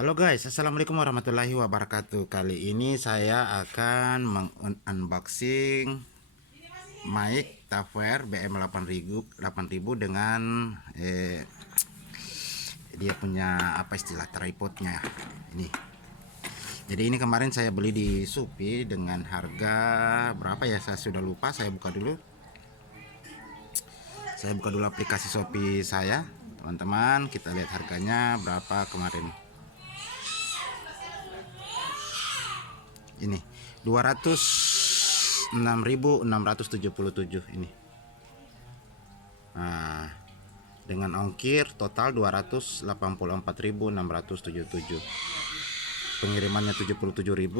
Halo guys, assalamualaikum warahmatullahi wabarakatuh. Kali ini saya akan unboxing mic Taver BM8000 dengan dia punya apa istilah tripodnya ini. Jadi ini kemarin saya beli di Shopee dengan harga berapa ya, saya sudah lupa. Saya buka dulu aplikasi Shopee saya, teman-teman. Kita lihat harganya berapa kemarin. Ini 206.677 ini. Nah, dengan ongkir total 284.677. Pengirimannya 77.000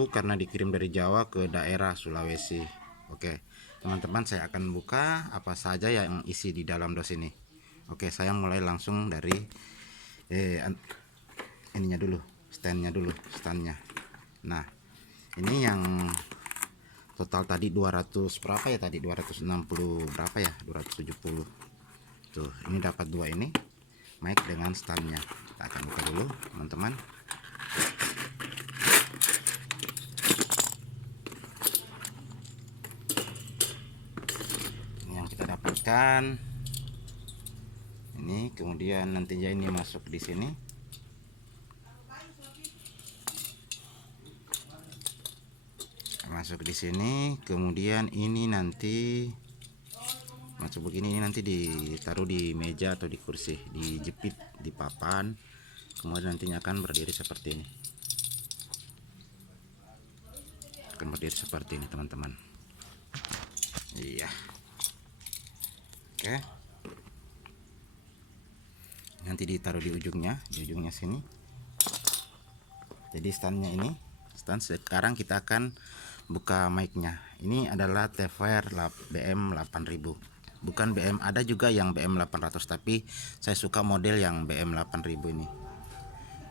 karena dikirim dari Jawa ke daerah Sulawesi. Oke, teman-teman, saya akan buka apa saja yang isi di dalam dos ini. Oke, saya mulai langsung dari ininya dulu, standnya. Nah, ini yang total tadi 200 berapa ya, tadi 260 berapa ya, 270 tuh. Ini dapat dua ini mic dengan standnya. Kita akan buka dulu, teman-teman. Ini yang kita dapatkan ini, kemudian nantinya ini masuk di sini. Kemudian ini nanti masuk begini, ini nanti ditaruh di meja atau di kursi, dijepit di papan, kemudian nantinya akan berdiri seperti ini. Teman-teman. Iya. Oke. Nanti ditaruh di ujungnya sini. Jadi standnya ini, sekarang kita akan buka mic-nya. Ini adalah Taver BM8000. Bukan BM, ada juga yang BM800, tapi saya suka model yang BM8000 ini.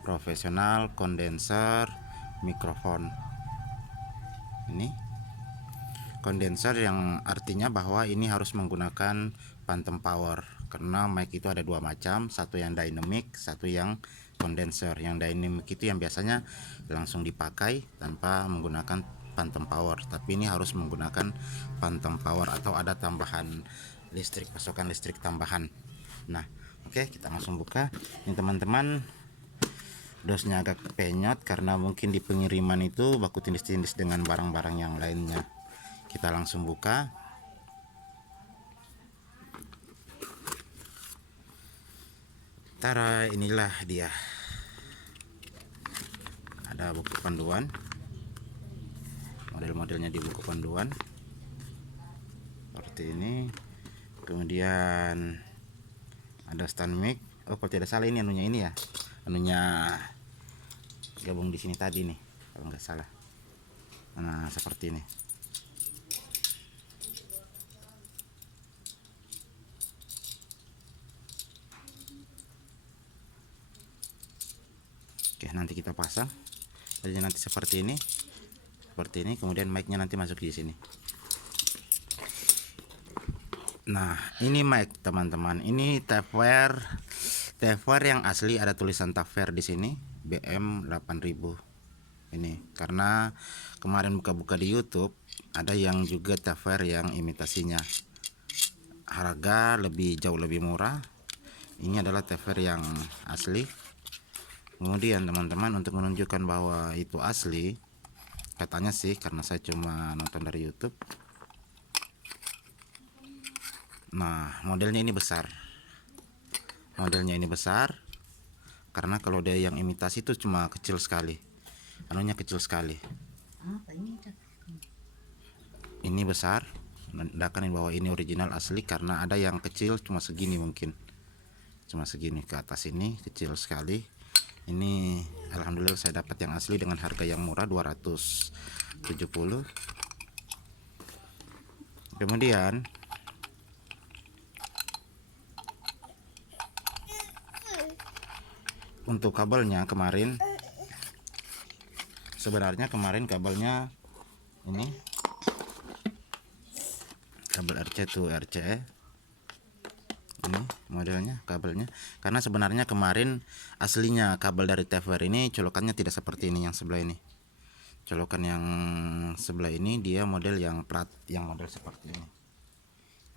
Profesional kondenser mikrofon. Ini kondenser yang artinya bahwa ini harus menggunakan phantom power, karena mic itu ada dua macam, satu yang dynamic, satu yang kondenser. Yang dynamic itu yang biasanya langsung dipakai tanpa menggunakan phantom power, tapi ini harus menggunakan phantom power atau ada tambahan listrik, pasokan listrik tambahan. Nah, oke, kita langsung buka. Ini teman-teman, dosnya agak penyot karena mungkin di pengiriman itu baku tindis-tindis dengan barang-barang yang lainnya. Kita langsung buka. Tara, inilah dia. Ada buku panduan, model-modelnya di buku panduan seperti ini. Kemudian ada stand mic. Oh, kalau tidak salah ini anunya, ini ya, anunya gabung di sini tadi nih kalau nggak salah. Nah, seperti ini. Oke, nanti kita pasang. Jadi nanti seperti ini, kemudian mic-nya nanti masuk di sini. Nah, ini mic teman-teman. Ini Taver yang asli, ada tulisan Taver di sini, BM8000. Ini karena kemarin buka-buka di YouTube ada yang juga Taver yang imitasinya. Harga jauh lebih murah. Ini adalah Taver yang asli. Kemudian teman-teman, untuk menunjukkan bahwa itu asli, katanya sih, karena saya cuma nonton dari YouTube. Nah, modelnya ini besar. Karena kalau dia yang imitasi itu cuma kecil sekali. Anunya kecil sekali. Ini besar. Menandakan bahwa ini original asli, karena ada yang kecil cuma segini, mungkin cuma segini ke atas, ini kecil sekali. Ini alhamdulillah saya dapat yang asli dengan harga yang murah, 270. Kemudian untuk kabelnya, sebenarnya kemarin kabelnya ini kabel RC to RCE ini modelnya kabelnya, karena sebenarnya kemarin aslinya kabel dari TVR ini colokannya tidak seperti ini. Yang sebelah ini, colokan yang sebelah ini dia model yang plat, yang model seperti ini,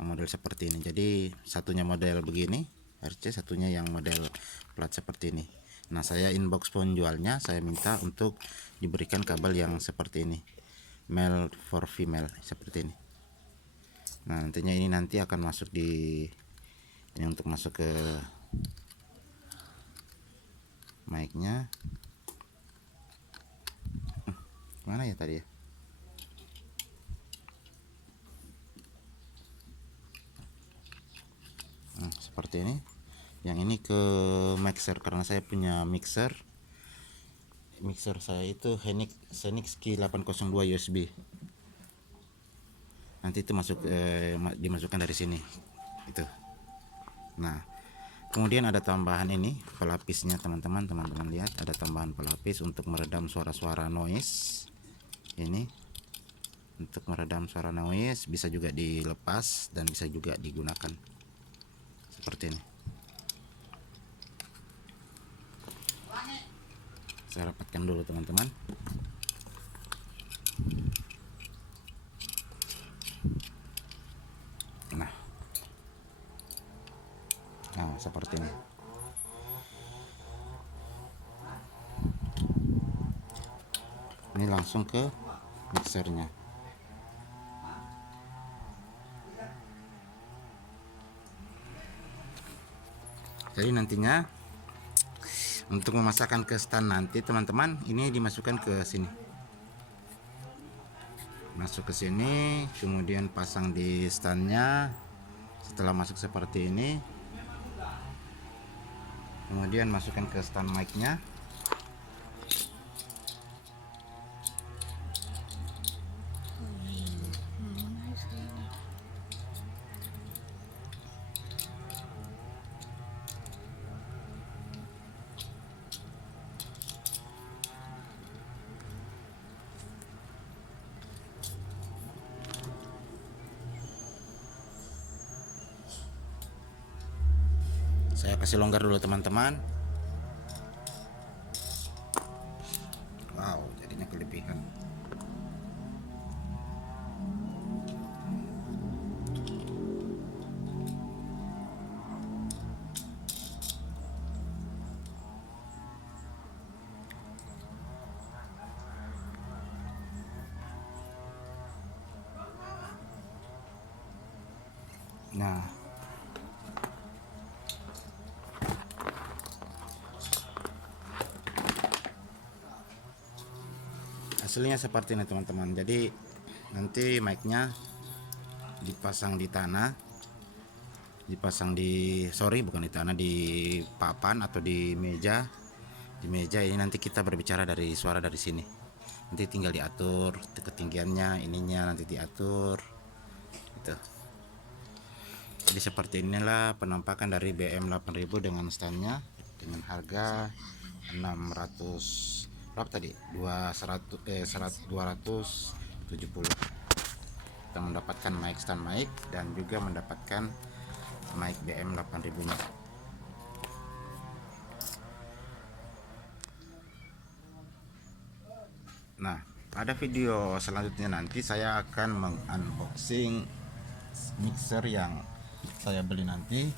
yang model seperti ini. Jadi satunya model begini RC, satunya yang model plat seperti ini. Nah, saya inbox penjualnya, saya minta untuk diberikan kabel yang seperti ini, male for female seperti ini. Nah, nantinya ini nanti akan masuk di ini untuk masuk ke mic-nya. Mana ya tadi ya? Nah, seperti ini. Yang ini ke mixer, karena saya punya mixer saya itu Xenix Q802 USB. Nanti itu masuk dimasukkan dari sini itu. Nah, kemudian ada tambahan ini pelapisnya teman-teman lihat, ada tambahan pelapis untuk meredam suara-suara noise. Ini untuk meredam suara noise, bisa juga dilepas dan bisa juga digunakan seperti ini. Saya rapatkan dulu teman-teman. Nah, seperti ini. Ini langsung ke mixernya. Jadi nantinya untuk memasakkan ke stand nanti teman-teman, ini dimasukkan ke sini, masuk ke sini, kemudian pasang di standnya. Setelah masuk seperti ini, kemudian masukkan ke stand mic-nya. Saya kasih longgar dulu teman-teman. Wow, jadinya kelebihan. Nah, hasilnya seperti ini teman-teman. Jadi nanti mic-nya dipasang di tanah, dipasang di bukan di tanah, di papan atau di meja. Di meja ini nanti kita berbicara dari suara dari sini. Nanti tinggal diatur ketinggiannya, ininya nanti diatur gitu. Jadi seperti inilah penampakan dari BM8000 dengan standnya, dengan harga 600 berapa tadi, 270. Kita mendapatkan mic, stand mic, dan juga mendapatkan mic BM8000 nya. Nah, pada video selanjutnya nanti saya akan mengunboxing mixer yang saya beli nanti,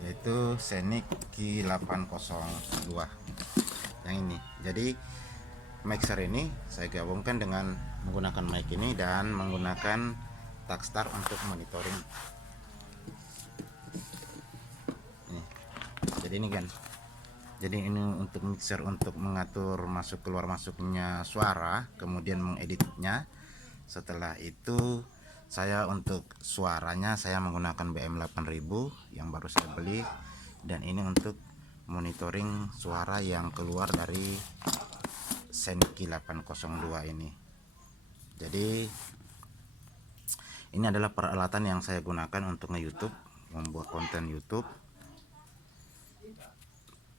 yaitu Xenix Q802 yang ini. Jadi mixer ini saya gabungkan dengan menggunakan mic ini dan menggunakan Takstar untuk monitoring. Jadi ini kan, jadi ini untuk mixer untuk mengatur masuk keluar masuknya suara, kemudian mengeditnya. Setelah itu saya untuk suaranya saya menggunakan BM8000 yang baru saya beli, dan ini untuk monitoring suara yang keluar dari Xenix Q802 ini. Jadi ini adalah peralatan yang saya gunakan untuk nge-YouTube, membuat konten YouTube,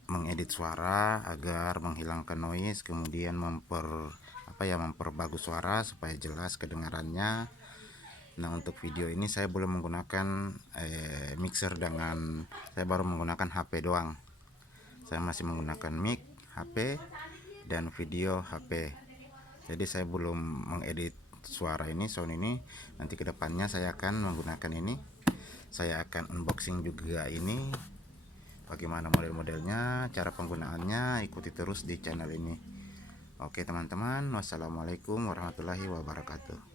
mengedit suara agar menghilangkan noise, kemudian memperbagus suara supaya jelas kedengarannya. Nah, untuk video ini saya belum menggunakan mixer dengan, saya baru menggunakan HP doang. Saya masih menggunakan mic HP dan video HP. Jadi saya belum mengedit suara ini, sound ini. Nanti kedepannya saya akan menggunakan ini. Saya akan unboxing juga ini, bagaimana model-modelnya, cara penggunaannya. Ikuti terus di channel ini. Oke teman-teman, wassalamualaikum warahmatullahi wabarakatuh.